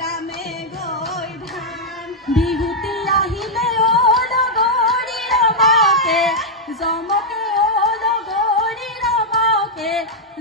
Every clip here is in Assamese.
দামে গৈ ধান বিহুতি আহিলে অল গৰি ৰমকে জমকে অল গৰি ৰমকে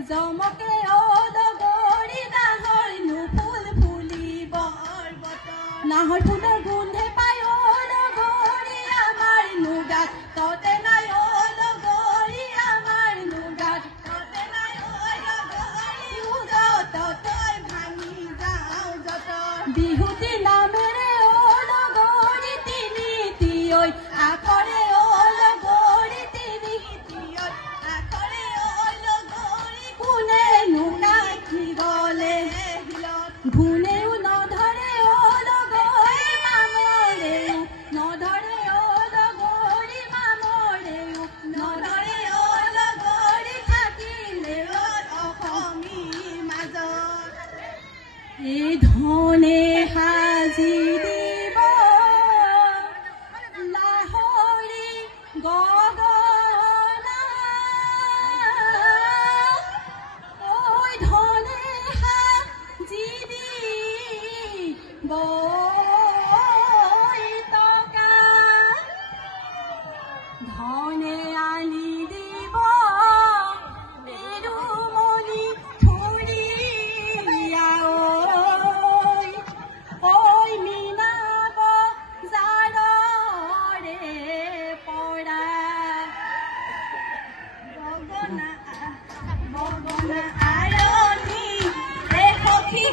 জমকে অল গৰি নাহৰ নুফুল ফুলিবৰ বতৰ নাহৰ ফুলৰ গোন্ধে পাই অল গৰি আমাৰ নুগাত ততে নাই অল গৰি আমাৰ নুগাত ততে নাই অল গৰি উজত তই ভাঙি যাও যত বিহুতি নামেৰে অল গৰি তিনি তিয়ৈ আখৰে অল গৰি তিনি তিয়ৈ আখৰে অল গৰি কোনে নুগাঠি গলে হিলত ঘুনেও নধৰে অল গৰি মামৰেও নধৰে অল গৰি মামৰেও নধৰে অল গৰি থাকিলে অসমীৰ মাজত এই ধনে সাজি দিব লাহৰি গগনা ঐ ধনে সাজি দিব টকা ধনে আনি দিব পেৰুমণি খুৰীয়া ঐ মিনাব জাৰৰে পৰা বগনা আৰণি সখী